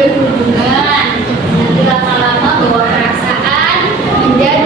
berhubungan, nanti lama-lama bawa perasaan menjadi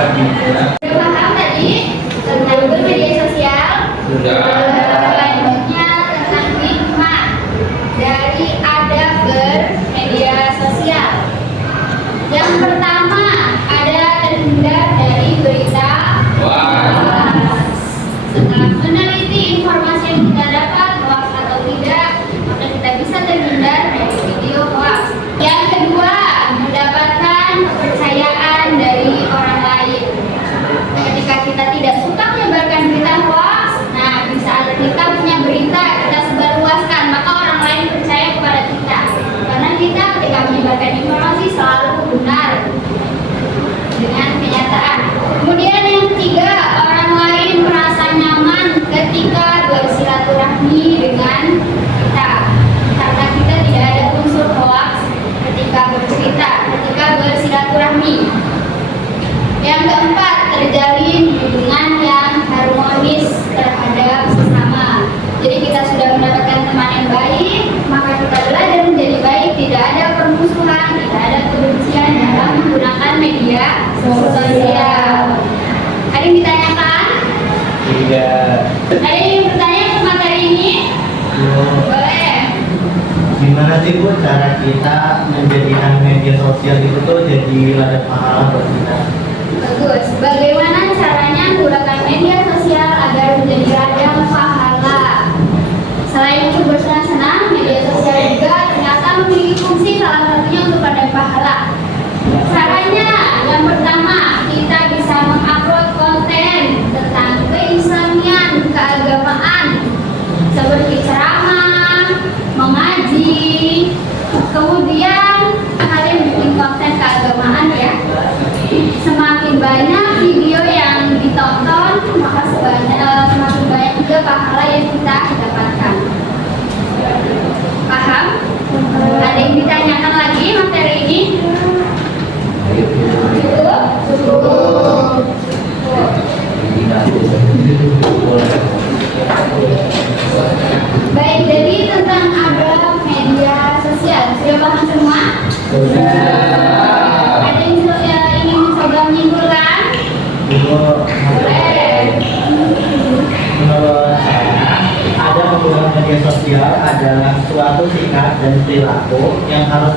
Udah paham tadi tentang bermedia sosial? Sudah. Selanjutnya tentang hikmah dari adab bermedia sosial. Yang pertama ada terhindar dari berita hoax. Setelah meneliti informasi yang kita dapat hoax atau tidak, maka kita bisa terhindar dari video hoax. Yang kedua, mendapatkan kepercayaan dari orang lain. Ketika kita tidak suka menyebarkan berita hoax, nah di saat kita punya berita kita sebarluaskan, maka orang lain percaya kepada kita. Karena kita ketika menyebarkan informasi selalu benar dengan kenyataan. Kemudian yang ketiga, orang lain merasa nyaman ketika bersilaturahmi dengan kita, karena kita tidak ada unsur hoax ketika bercerita, ketika bersilaturahmi. Yang keempat, terjalin hubungan yang harmonis terhadap sesama. Jadi kita sudah mendapatkan teman yang baik, maka kita belajar menjadi baik. Tidak ada permusuhan, tidak ada kebencian dalam menggunakan media sosial. Ada yang ditanyakan? Tidak. Ada yang bertanya ke materi ini? Boleh. Gimana sih Bu cara kita menjadikan media sosial itu tuh jadi ladang pahala buat kita? Bagus. Bagaimana caranya menggunakan media sosial agar menjadi ladang pahala? Selain untuk bersenang-senang, media sosial juga ternyata memiliki fungsi salah satunya untuk ladang pahala. Caranya, yang pertama, kita bisa mengupload konten tentang keislamian, keagamaan, seperti ceramah, mengaji. Kemudian kalian bikin konten keagamaan ya. Semakin banyak video yang ditonton, maka semakin banyak juga pahala yang kita dapatkan. Paham? Ada yang ditanyakan lagi materi ini? Cukup? Cukup. Baik, jadi tentang adab media sosial sudah paham semua? Ada yang ingin mencoba menyimpulkan? Boleh. Menurut saya, ada menggunakan media sosial adalah suatu sikap dan perilaku yang harus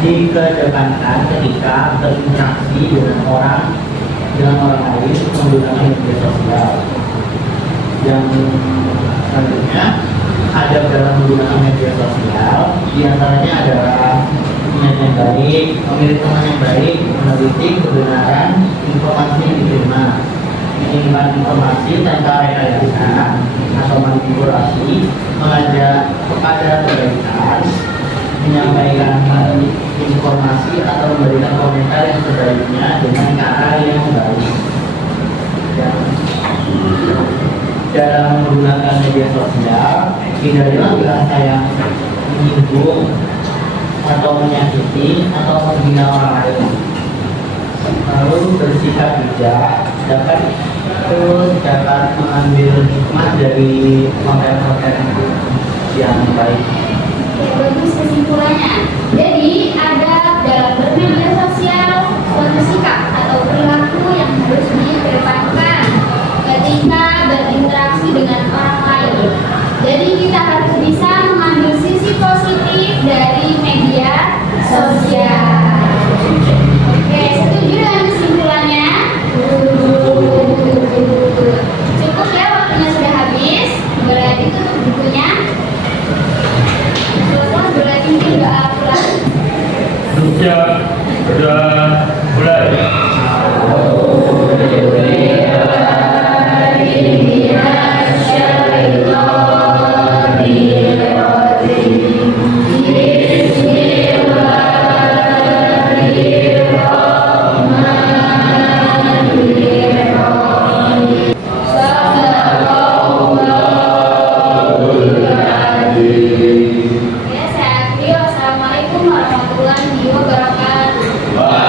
dikedepankan ketika berinteraksi dengan orang lain menggunakan media sosial. Yang selanjutnya, adab dalam menggunakan media sosial diantaranya adalah niat yang baik, memilih teman yang baik, meneliti kebenaran informasi yang diterima, menyimpan informasi tanpa rekayasa atau manipulasi, mengajak kepada kebaikan, menyampaikan informasi atau memberikan komentar yang sebaiknya dengan cara yang baik. Dan dalam menggunakan media sosial, hindarilah bahasa yang menyinggung atau menyakiti atau menghina orang lain. Lalu bersikap bijak, dapat mengambil hikmah dari konten-konten yang baik. Ya, bagus kesimpulannya. Jadi ada dalam bermedia sosial suatu sikap atau perilaku yang harus dikedepankan ketika berinteraksi dengan orang lain. Jadi kita harus bisa mengambil sisi positif dari media sosial. Oke, setuju dengan kesimpulannya? Cukup ya, waktunya sudah habis. Boleh ditutup bukunya. Selesai, boleh pimpin doa pulang. Sudah mulai. Ya, saya akhiri. Wassalamualaikum warahmatullahi wabarakatuh.